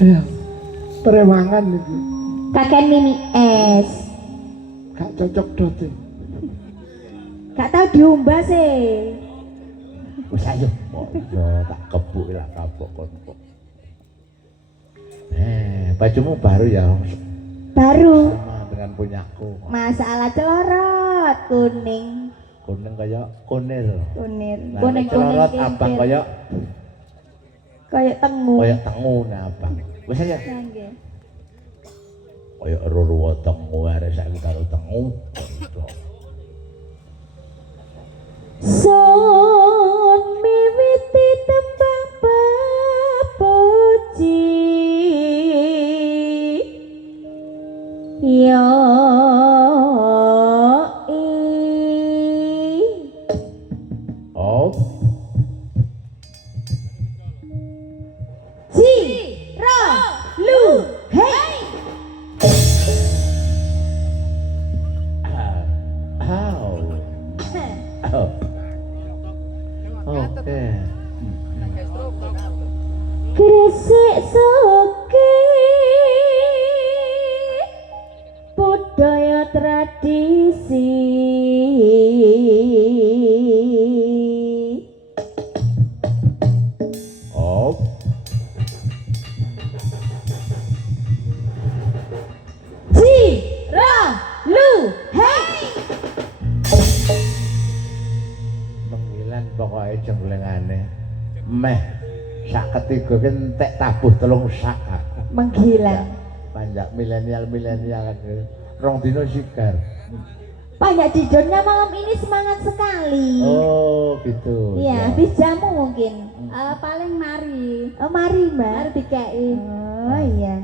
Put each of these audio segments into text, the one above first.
Ya, perewangan iki. Kakek mimi es. Gak cocok dote. Gak tau diumbah sih. Wis ayo, yo tak kebuk lah kapok kon. Bajumu baru ya? Baru. Sama dengan punyaku. Masalah celorot kuning. Kuning kayak kunir. Kunir. Nah, Kuning celorot abang kayak tengu. kayak tengu nah abang. Wis ayo. Nggih. Kayak ruruwa tengu arek saiki karo tengu. Son miwiti tembang baboji yo Oh. Ji ra lu hey Oh. Oke. Gresik soge budaya tradisi Oh. Ji ra lu hey Menghilang pokoknya jenglengane. Meh sak ketiga ki entek tabuh 3 sak. menghilang. Panjak milenial-milenial rong dino sigar. Banyak dijonnya malam ini semangat sekali. Oh, gitu. Iya, habis jamu mungkin. Paling mari. Oh, mari, Mbak. Mari dikei. Oh, iya.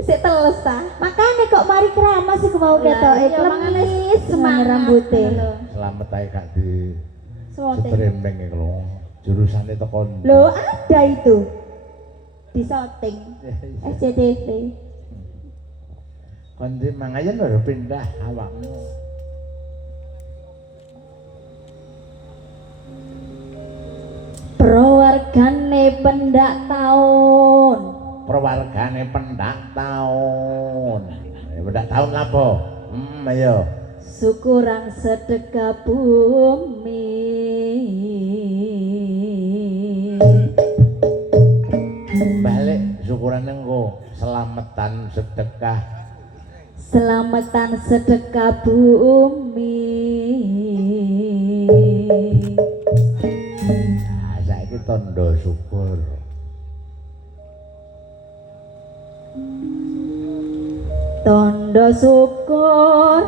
Sik teles ta. Makanya kok mari keramas sih mau ketok Iya, mangane klemis semangat semangat rambutnya. lho. Selamat ae Kak di Swoteng. streaming iki lho. Jurusane teko. Loh, ada itu. Di shooting SCTV. Kon di mangayen lho pindah awakmu. Perwargane pendak taun. Perwargane pendak taun. Pendak taun lapo? Ayo. Syukuran sedekah bumi. Balik syukuran engko selamatan sedekah. Selamatan sedekah bumi. Nah, saiki tondo syukur. Tondo syukur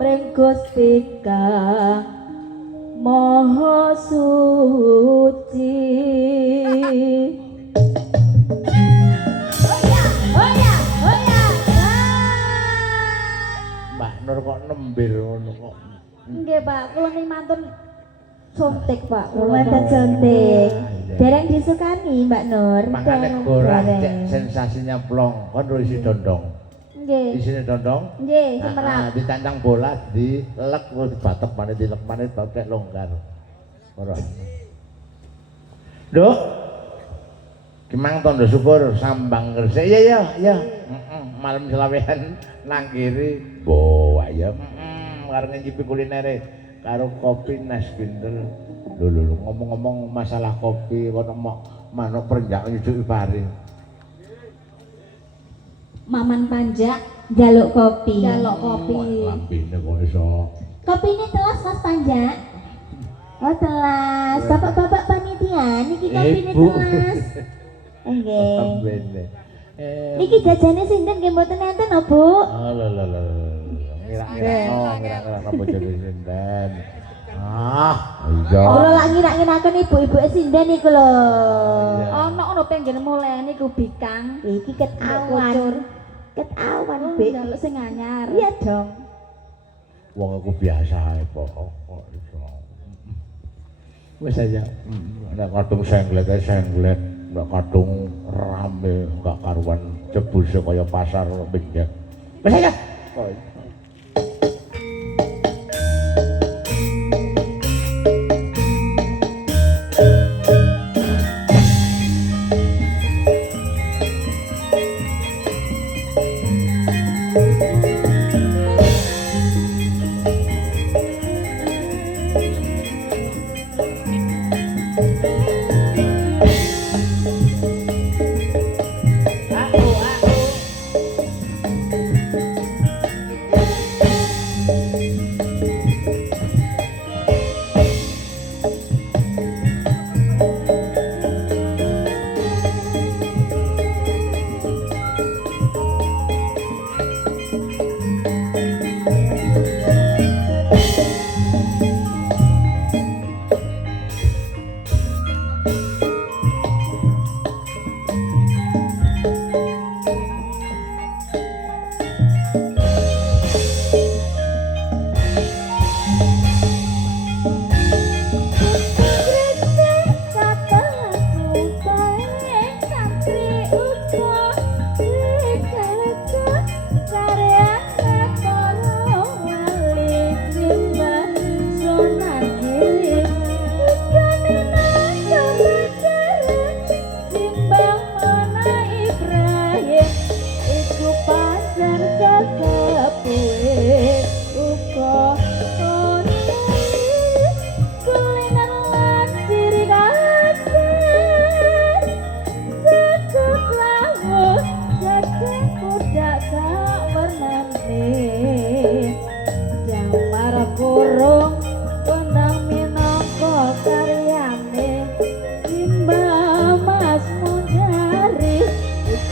mring Gusti Kang Maha Suci. Mbak Nur kok nembir ngono kok. Nggih, Pak. Kula ning mantun suntik, Pak. Mantap cantik. Dereng disukani Mbak Nur. Mangane gorah cek sensasinya plong. Kon ro isi dondong. Nggih. Isine dondong. Nggih, Nah, semerap. ditancang bola, dilek terus dibatek maneh dilek maneh bapak longgar. Ora. Nduk. Kimang tondo syukur sambang Gresik. Iya. Malam selawehan nang kiri. Bawa ya. Karo ngicipi kulinere karo kopi Nes Pinter. Lho ngomong-ngomong masalah kopi kono manuk perenjak nyucuki pari. Maman Panjak jaluk kopi. Jaluk kopi. Lambene kok iso. Kopi ini telas Mas Panjak. Oh telas. Bapak-bapak panitia niki kopi ini Ibu. telas. Nggih. Lambene. Niki jajane sinten nggih mboten enten lho, Bu. Oh lho. Ngira-ngira bojone sinten. Iya. Kula lak ngira-ngiraken ibu-ibu sinden niku lho. Ono pengen mulai niku bikang. Iki ket awan. Ket awan, Oh, Bik. njaluk sing anyar. Iya dong. Wong aku biasa ae kok iso. Wis aja. Nek kadung senglet ae senglet, nek kadung rame enggak karuan jebuse kaya pasar pinggir. Wis aja.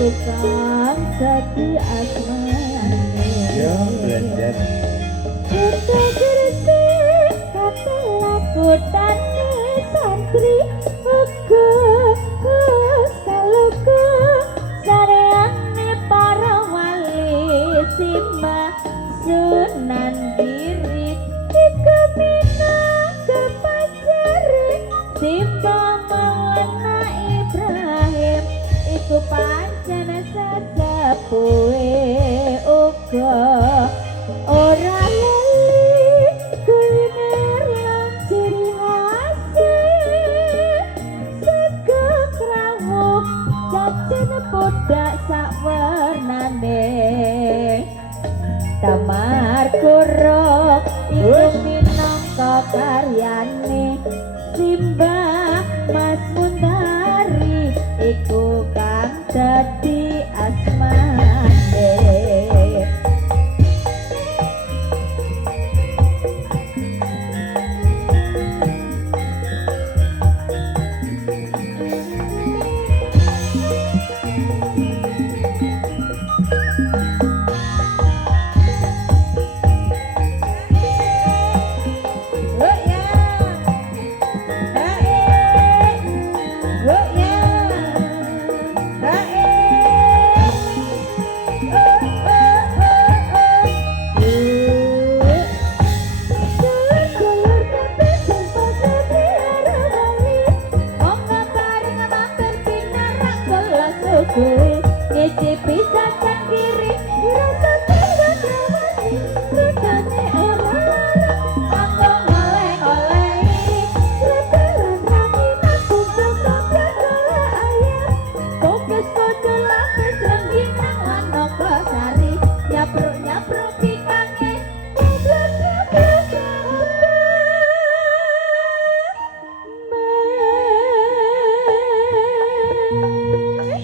iku kang dadi asmane. Ya, belajar. Kita gerti kata laku tani santri uga kaluku sareane para wali simbah Sunan Giri iku minangka pacare simbah Maulana Ibrahim iku pancen sesepuhe uga ora lali kuliner lan ciri khas sego krawuh cacing podak sak wernane Damar Goro iku minangka karyane Simbah Mas Mundari iku kang dadi asmane.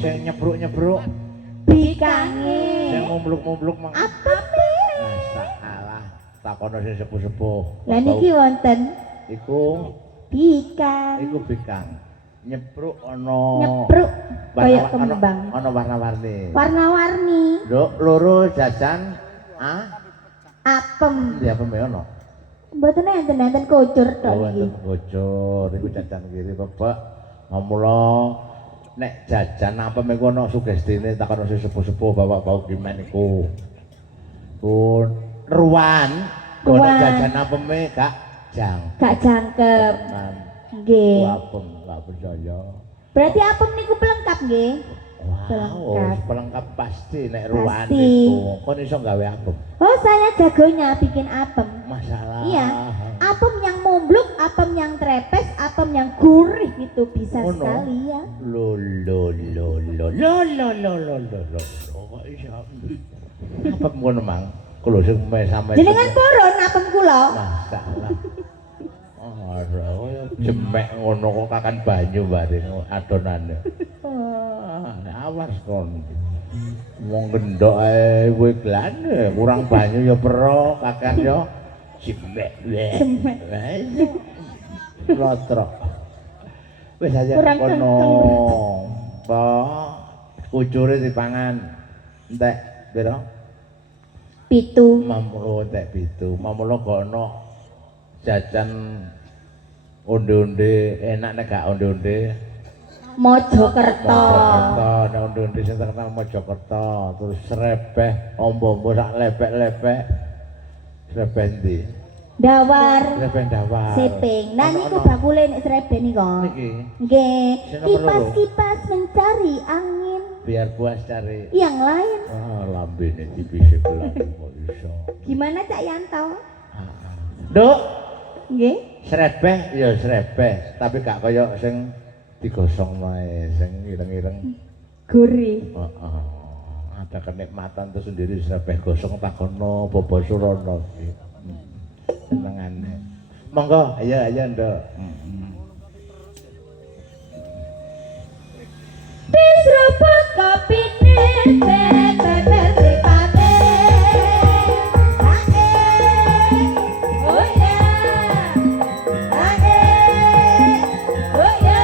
Sing nyebruk-nyebruk, Bikange. sing mumbluk-mumbluk mang. Apa sih? Masalah takono sing sepuh-sepuh. Lah niki wonten Iku bikang. bikang. Nyebruk ana Nyebruk kaya kembang. Ana warna-warni. Warna-warni. Nduk loro jajan Apem. ya peme ono. Mboten enten kucur tok Oh, niki. enten bocor iku jajan kiri Bapak. Mamula nek jajan apa iku ana sugestine takono sing sepuh-sepuh bapak-bapak kimen iku. Ku ruwan, kono Ruwan. jajan apa gak jang. Gak jangkep. Nggih. Apem gak percaya. Berarti apem niku pelengkap nggih. Wow, pelengkap pasti nek ruwan Pasti. itu. Kon iso gawe apem. Oh, saya jagonya bikin apem. Masalah. Iya. Apem yang mumbluk, apem yang trepes, apem yang gurih itu bisa Oh, no. sekali ya. Lo. Kok iso? Apa ngono mang? Kulo sing sampe. Jenengan purun apem kula. Masalah. Ora kaya jemek ngono kok kakan banyu bareng adonane. Awas kon. Wong gendok ae kowe glane, kurang banyu ya pero, kakan ya jemek. Jemek. Lotrok. Wis aja Kurang kono. Apa kucure dipangan. Entek pira? 7. Mamula entek 7. Mamula kono jajan onde-onde enak nek gak onde-onde. Mojokerto. Mojokerto, nek onde-onde sing terkenal Mojokerto, terus srebeh, ombo-ombo sak lepek-lepek. Srebeh ndi? Dawar. Srebeh dawar. Seping. Nah Ono- niku ono. bakule nek sreben niku. Niki Nggih. Sing nomor loro. Kipas-kipas mencari angin biar puas cari. yang lain. Lambene dipisik lagi kok iso. Gimana Cak Yanto? Nduk, Nggih. srebeh ya srebeh, tapi gak kaya sing digosong wae, sing ireng-ireng. Gurih. Heeh. Ada kenikmatan tersendiri srebeh gosong takono Bobo Surono iki. Senengane. Monggo, ayo Nduk. Disruput kopine bebek tripate. Oh ya. Oh ya.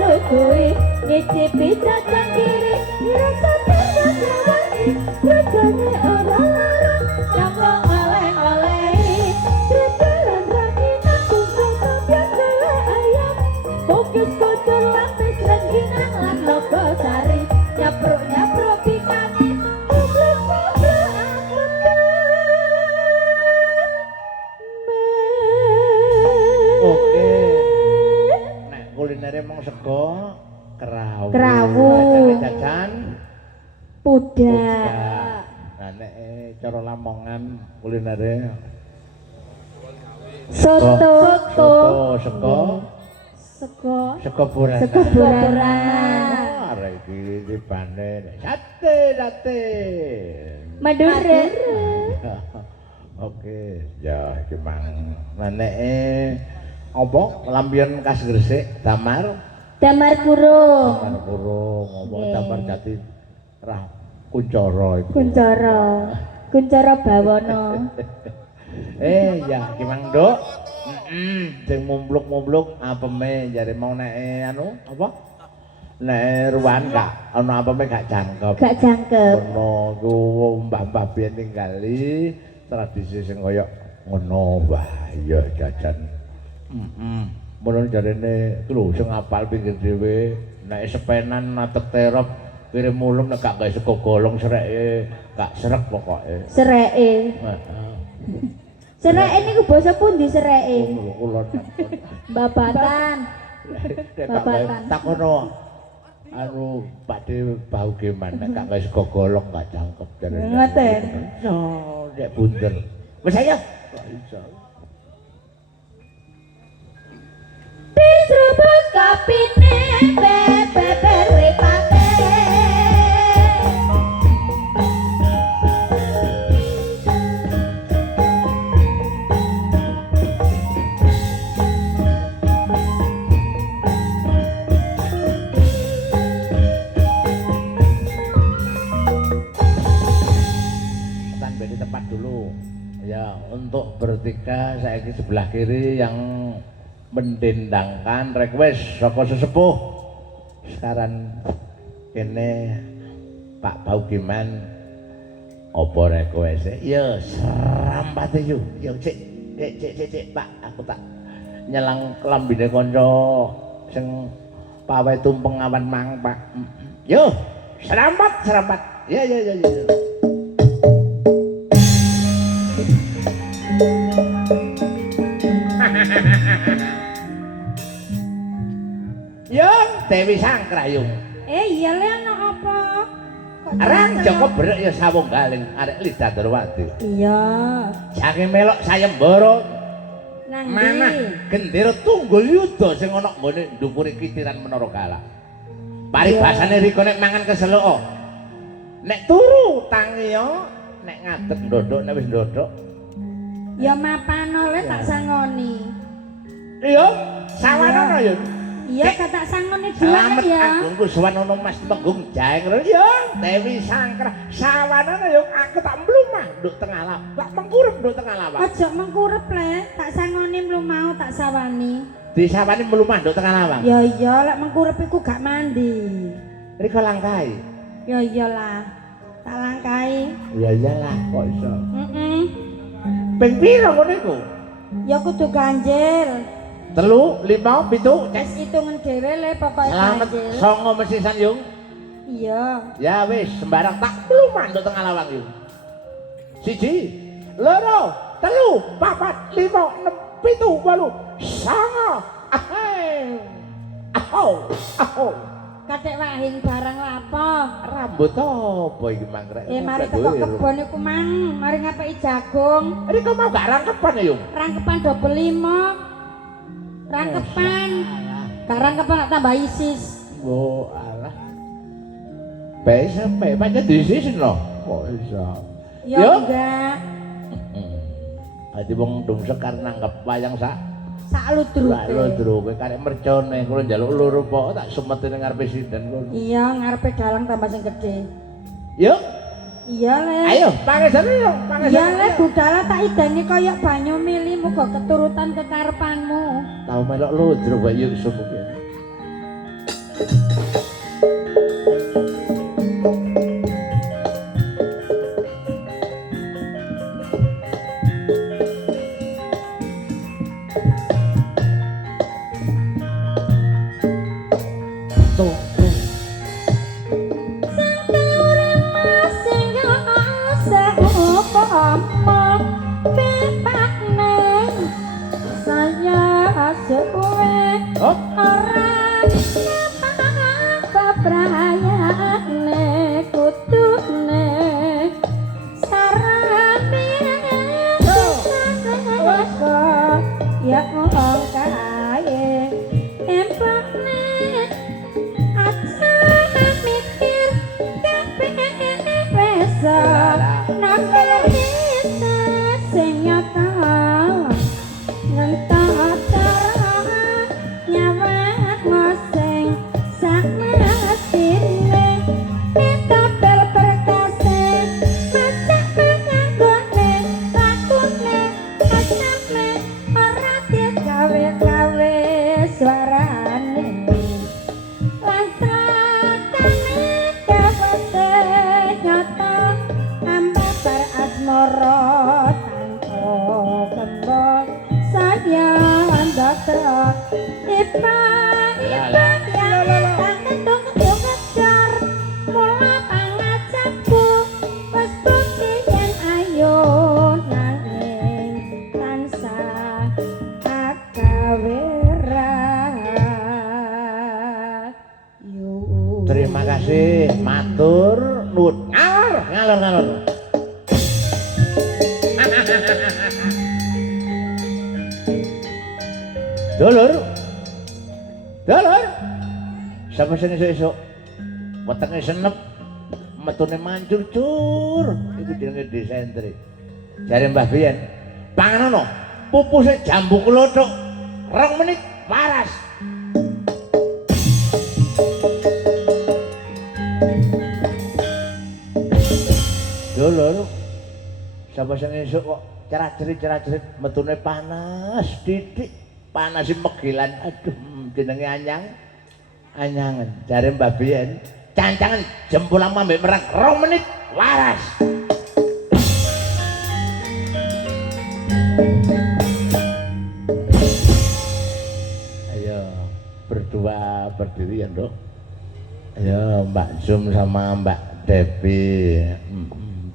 suguhi ngicipi jajan kiri rasa terjadi regane ora larang nyangka oleh-olehi Tretelan rangi nanggung soto biasa ayam Bukis kucur lapis rengginang lan logo sari nyapruk-nyapruk pikane Ublek-ublek Oke. Nek kulinere mong sego kerawu. Kerawu. Jajan Pudak. Nah nek cara Lamongan kulinere Soto. sego Sego buranan. Sego buranan. Arek iki dibane sate. Madura. Oke, ya iki mang. Nah nek apa lampion khas Gresik damar Kurung. damar kurung apa Nggih. damar jati rah kuncara iku. Kuncoro bawono. Ya iki mang Nduk. Sing mumpluk-mumpluk apeme jare mau nek anu apa? Nek ruwan gak ana apeme gak jangkep. Gak jangkep. Ono ku mbah-mbah biyen tinggali tradisi sing kaya ngono wah iya jajan. Mono jarene ku lho sing apal pinggir dhewe nek sepenan natek terop kirim mulum nek gak gawe sego golong sereke gak srek pokoke. Sereke. Heeh. Sereke niku basa pundi sereke? Kula Babatan. Babatan. takono anu Pakde bau geman nek gak gawe sego golong gak jangkep jarene. Ngoten. Iso nek bunder. Wis ayo. Kok iso. Diseruput kopine beber ripate. Beri tempat dulu ya untuk bertiga saya di sebelah kiri yang mendendangkan request saka sesepuh sekarang kene Pak Baugiman apa request ya serampat yo cek Pak aku tak nyelang kelambine kanca sing pawe tumpeng awan mang Pak yo serampat ya Yung Dewi Sangkrayung. Iya le ana apa? Arang Joko berek ya sawunggaling arek Lidah Darwati. Iya. Jange melok sayembara. Nang Manah gendera tunggul yuda sing ana nggone ndukure kitiran Menara Galak. Paribasane riko nek mangan keseluk. Nek turu tangi yo, nek ngadeg ndodok nek wis ndodok. Ya mapano le tak sangoni. Iya, sawanono ya. Iya kata sangoni Selamat dua ya. agungku sawanono Mas Temenggung Jaeng ya. Dewi Sangkra sawanono ya aku tak mlumah nduk tengah laut. Tak mengkurep nduk tengah laut. Aja mengkurep le, tak sangoni mlumau tak sawani. Disawani mlumah nduk tengah lawang. Ya iya lek mengkurep iku gak mandi. Riko langkai. Ya iyalah. Tak langkai. Ya iyalah kok iso. Ping piro ngono iku? Ya kudu ganjil. 3, 5, 7, Wis hitungan dhewe le pokoke Selamat ganjil. songo mesisan yung. Iya. Ya wis sembarang tak mlumah nduk tengah lawang yung. 1, 2, 3, 4, 5, 6, 7, 8, 9. Aho. Katik wahing barang lapo. Rambut apa iki mangkrek? Mari teko kebon iku mang, mari ngapeki jagung. Riko mau gak rangkepan ya yung. Rangkepan double 5. Rangkepan. Gak rangkepan tak tambah isis. Oh alah. Bae sampe pancen disis lho. Kok iso? Ya Yo. enggak. Adi wong dung sekar nanggep wayang sak Sak ludruke. kowe karek mercone kula njaluk loro po tak sumetin ngarepe sinden kono. Iya, ngarepe dalang tambah sing gedhe. Yuk, Iya le. ayo pangesane yo, Iya le budala tak idani kaya banyu mili muga keturutan kekarepanmu. Tau melok ludruk wae yuk sumu kene. Tuh. Oh. Ya ngomong kae empane aja mikir kabeh wis nang bisa sing nyata ngentot nyawa ngoseng sak mesine kabel berkase macak panganggone lakune asame ora digawe-gawe suarane lansakane kabeh nyata ambabar asmara tanpa kembang saya andatra ipa yang tantung kejar mula pangajapku wis bukti yen ayo nanging tansah agawe rayu. Terima kasih, matur nuwun. Ngalor. Dulur. Sapa sing esuk-esuk wetenge senep metune mancur-cur iku jenenge desentri. Jare Mbah Biyen, panganono pupuse jambu klothok 2 menit waras. Dulur, sapa sing esuk kok cerah-cerit metune panas titik, panasi megilan. Aduh, jenenge anyangan. Jare Mbah Biyen, cancangan jempulang ambek merang 2 menit waras. Ayo berdua berdiri ya, Nduk. Ayo Mbak Zum sama Mbak Devi.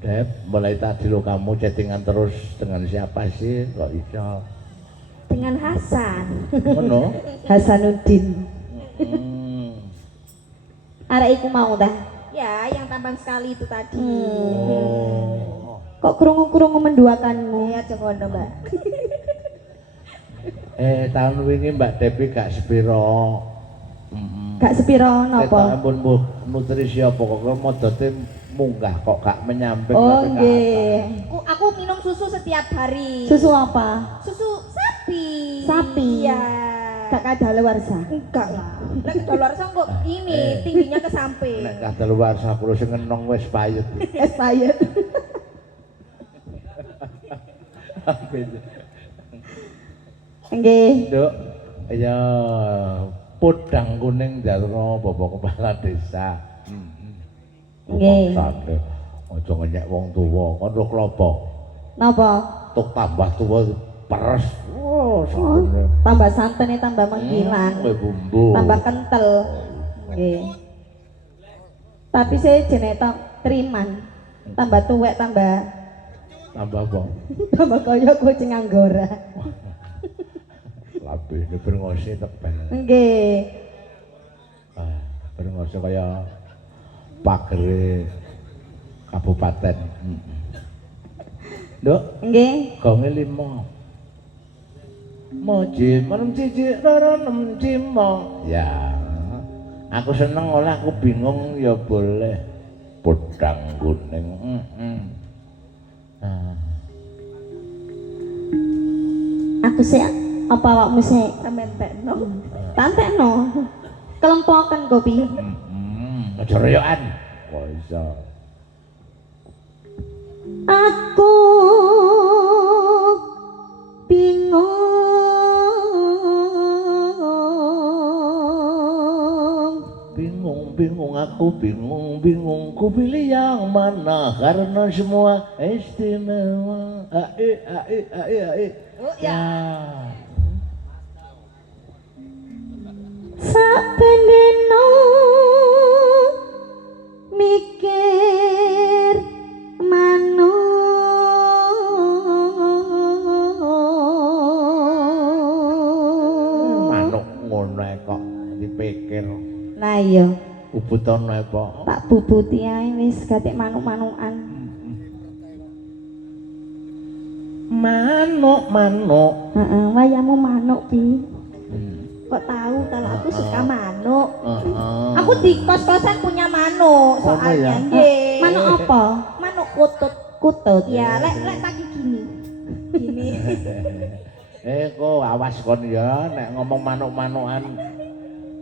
Dep, mulai tadi lo kamu chattingan terus dengan siapa sih? Kok iso? Dengan Hasan. Mana? Hasanuddin. Arek iku mau dah. Ya, yang tampan sekali itu tadi. Oh. Kok krungu-krungu menduakanmu? Ya, coba Mbak. Tahun wingi Mbak Devi gak sepiro. Gak sepiro napa? Ampun Bu, nutrisi apa kok modote munggah kok gak menyamping. Oh tapi gak nggih. Aku minum susu setiap hari. Susu apa? Susu sapi. Sapi? Iya. Gak kadaluwarsa. Enggak lah. Nek kadaluwarsa kok ini tingginya ke samping. Nek kadaluwarsa kulo sing ngenong wis payet. Es payet. Nggih. Nduk, ya podang kuning Jarno Bapak Kepala Desa. Nggih. Sampe aja ngenyek wong tuwa, kon lho klopo. Napa? Tuk tambah tuwa peres. Oh, sakjane. Tambah santene tambah mengkilan. Bumbu. Tambah kental. Nggih. Tapi saya jenek triman. Tambah tuwek tambah apa? tambah kaya kucing Anggora. Labih ini berngose tebel. Nggih. Berngose kaya pagere kabupaten. Nduk, Nggih. gonge 5. Moji manem cici loro 6 cimo. Ya. Aku seneng oleh aku bingung ya boleh. Podang kuning. Aku sih apa awakmu sih? Mentekno. Tantekno. Kelempokan kopi. Aja royokan. Kok iso. Aku bingung Bingung aku bingung ku pilih yang mana karena semua istimewa. Ai. Oh ya. Sabeneno mikir manuk ngono ae kok dipikir. lah iya Ubutono ae po. tak bubuti ae wis gatek manuk-manukan Manuk. heeh wayamu manuk Bi kok tahu kalau aku suka manuk Aku di kos-kosan punya manuk soalnya. Nggih. manuk apa Manuk kutut. kutut Ya, lek pagi gini. Gini. Kok awas kon ya nek ngomong manuk-manukan.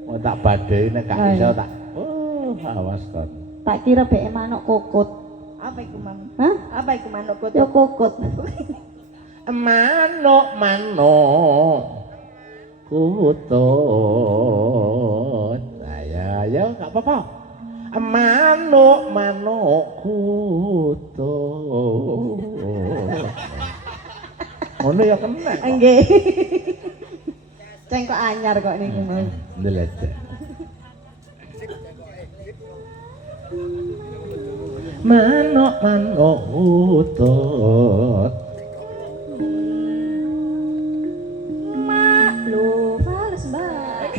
Oh tak badhe nek gak iso tak. Awas kon. tak kira beke manuk kokot Apa iku, Mam? hah Apa iku manuk kutut? yo kokot Manuk kutut. Ya gak apa-apa. Manuk kutut. Ngono ya kena. Nggih. Ceng kok anyar kok niki, Mam. Ndelet. Manuk kutut. Mak, lho, fals, Mbak.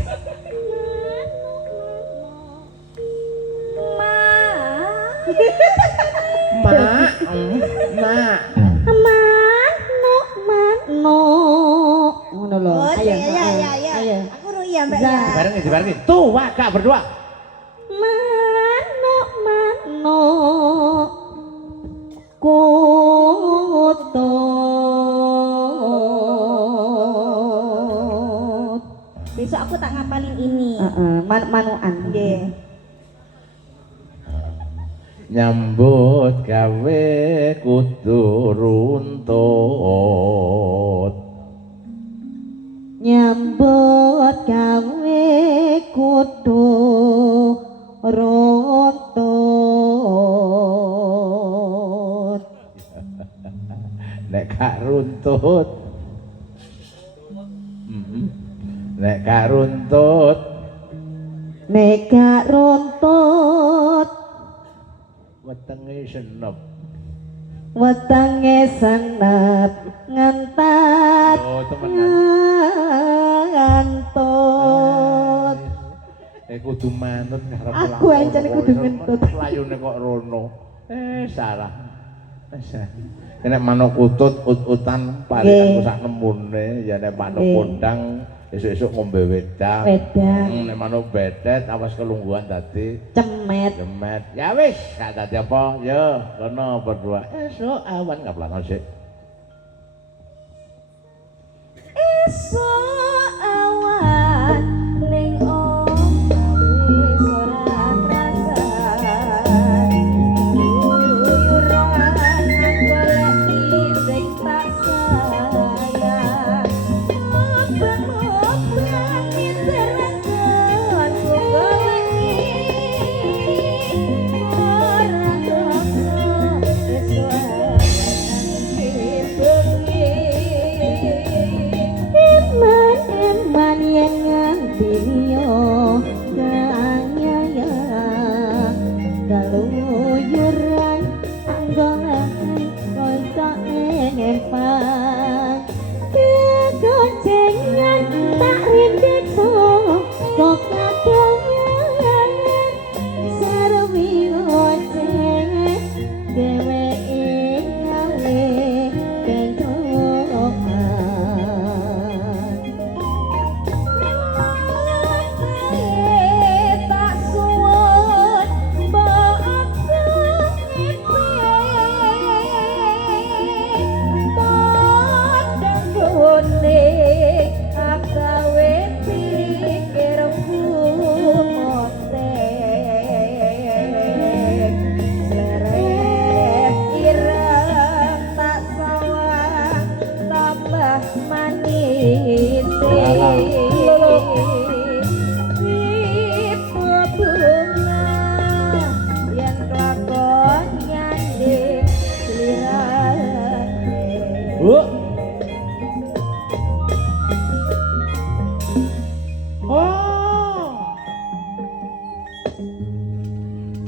Mak. manuk ngono lho Oh, ayo ya. Aku ru iya, Mbak ya. Dibarengin. Tuh, waka berdua. manuk kutut Besok aku tak ngapalin ini. manuk-manukan Nggih. Nyambut gawe kudu runtut. nyambut gawe kudu runtut Nek gak runtut. Nek gak runtut. nek gak runtut Wetenge senep. wetenge senep ngentat Oh, temenan. ngantut Kudu manut ngarep Aku ancen kudu ngentut. Layune kok rono. Salah. Nek manuk kutut ut-utan paling aku sak nemune ya nek manuk kondang esuk-esuk ngombe wedang. Nek manuk bedet awas kelungguhan dadi cemet jemet. Ya wis, gak dadi apa. Yo, kono berdua. Esuk awan ngaplano sik. esuk awan ning wis ora krasan uyuran golek sing tak sayang obeng-obeng terangkan golek ora dokso esuk awan nang bengi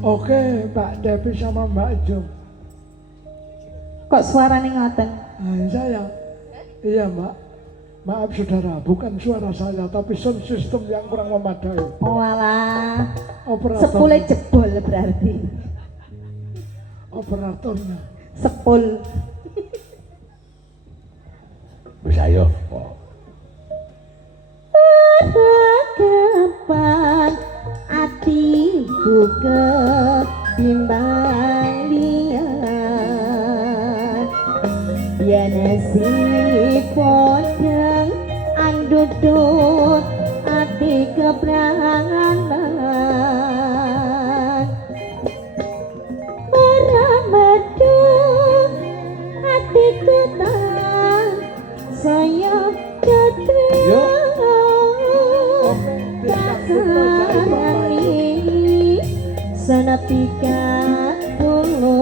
Oke, Mbak Devi sama Mbak Jum. Kok suaranya ngoten? Saya, iya Mbak. Maaf saudara, bukan suara saya, tapi sound system yang kurang memadai. Oh alah, Operator, sepule jebol berarti. operatornya. Sepul. Wis ayo. Kapan hatiku ketimbang liat ya nasib podeng andudut hati keberangan meramadu hatiku tak saya ketemu senepikan dulu.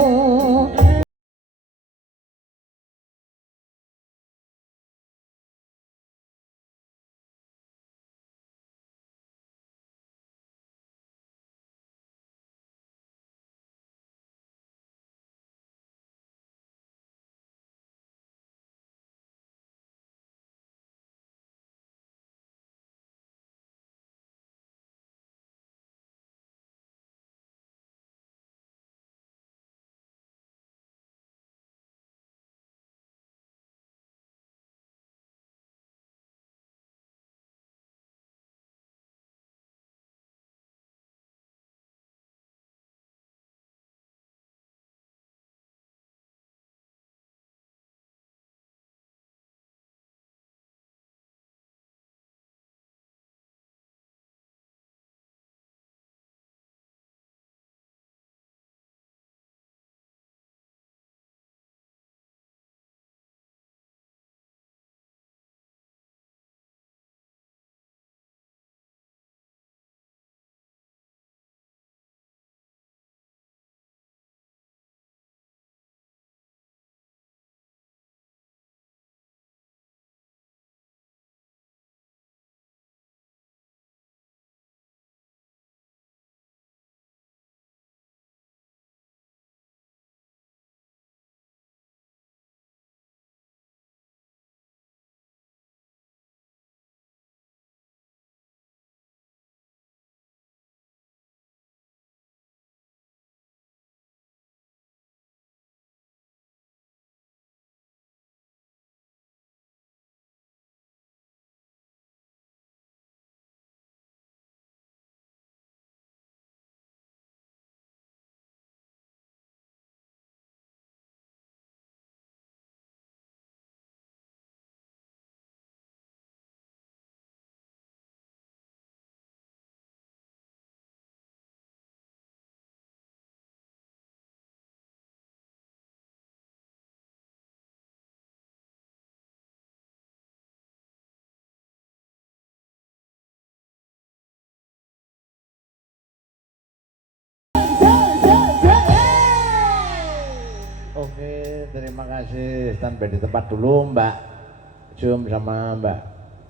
Oke, terima kasih. Standby di tempat dulu Mbak Jum sama Mbak